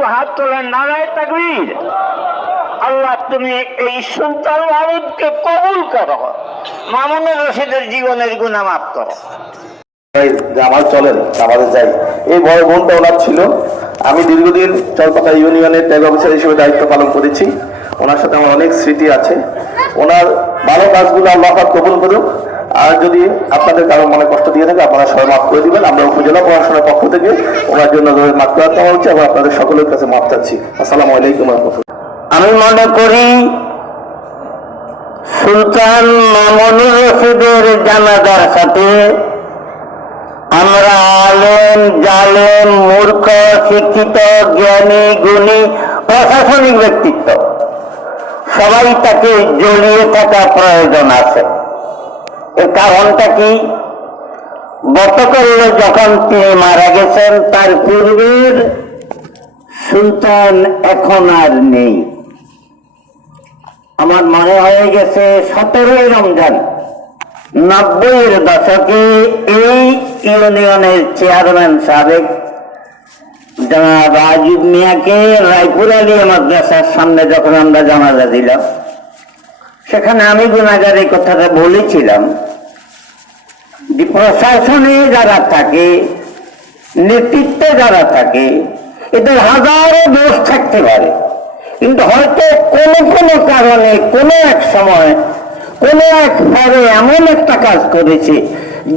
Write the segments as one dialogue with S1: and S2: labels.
S1: একটু হাত তোলেন নারায় তাকবীর। আল্লাহ, তুমি এই সুলতান মাহমুদকে কবুল করো। মামুনুর রশিদের জীবনের গুণা মাফ করো।
S2: আমার চলেন আমাদের যাই। এই বড় বোনটা ওনার ছিল। আমি দীর্ঘদিন চরপাতা ইউনিয়নের ট্যাগ অফিসার হিসেবে দায়িত্ব পালন করেছি। ওনার সাথে আমার অনেক স্মৃতি আছে। ওনার ভালো কাজগুলো আল্লাহ কবুল করুক। আর যদি আপনাদের কারও মনে কষ্ট দিয়ে থাকে, আপনারা সবাই মাফ করে দিবেন। আমরা উপজেলা প্রশাসনের পক্ষ থেকে ওনার জন্য মাফ করা দেওয়া হচ্ছে এবং আপনাদের সকলের কাছে মাফ চাচ্ছি। আসসালামু আলাইকুম
S1: আমি মনে করি সুলতান মামুনুর রশিদের জানাজার সাথে আমরা আলেম, জালেম, মূর্খ, শিক্ষিত, জ্ঞানী, গুণী, প্রশাসনিক ব্যক্তিত্ব। সবাই তাকে জড়িয়ে থাকা প্রয়োজন আছে। এর কারণটা কি? গতকাল যখন তিনি মারা গেছেন, তার পূর্বের সুলতান এখন আর নেই। আমার মনে হয়ে গেছে, সতেরোই রমজান, নব্বইয়ের দশকে এই ইউনিয়নের চেয়ারম্যান সাবেক জনাব আজিব মিয়াকে রায়পুর আলিয়া মাদ্রাসার সামনে যখন আমরা জানাজা দিলাম, সেখানে আমি গুণাগার এই কথাটা বলেছিলাম। প্রশাসনে যারা থাকে, নেতৃত্বে যারা থাকে, এদের হাজারো দোষ থাকতে পারে। কিন্তু হয়তো কোনো কোনো কারণে, কোনো এক সময়, কোনো এক পরে এমন একটা কাজ করেছে,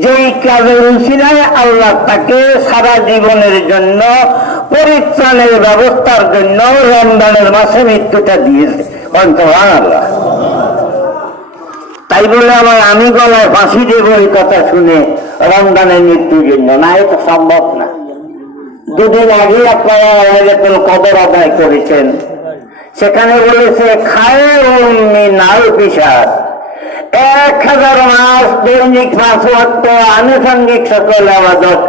S1: যেই কাজের উচিলায় আল্লাহ তাকে সারা জীবনের জন্য, পরিত্রাণের ব্যবস্থার জন্য রমজানের মাসে মৃত্যুটা দিয়েছে। আল্লাহ তাই বলে আমার আমি গলায় ফাঁসি দেবো এই কথা শুনে রমজানের মৃত্যুর জন্য। না এটা সম্ভব না। দুদিন আগে আপনারা ওয়াইলাতুল কদর আদায় করেছেন। সেখানে বলেছে খায় নাল পিসার এক হাজার মাস দৈনিক ওয়াক্ত আনুষঙ্গিক সকল আবাদত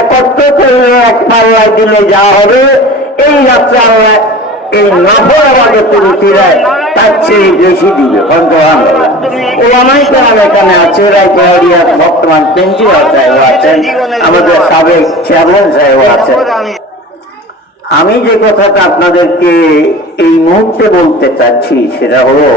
S1: একত্র করলে এক পাল্লায় দিলে যা হবে। এই যাত্রা এই নফর আবাদতের উচিরায় তার চেয়ে বেশি দিবে। ভগবান ওলামাই কোরআন এখানে আছে রায়পুরিয়া বর্তমান পেঞ্চিওয়ার সাহেব আছেন, আমাদের সাবেক চেয়ারম্যান সাহেব আছেন। আমি যে কথাটা আপনাদেরকে এই মুহূর্তে বলতে চাচ্ছি, সেটা হলো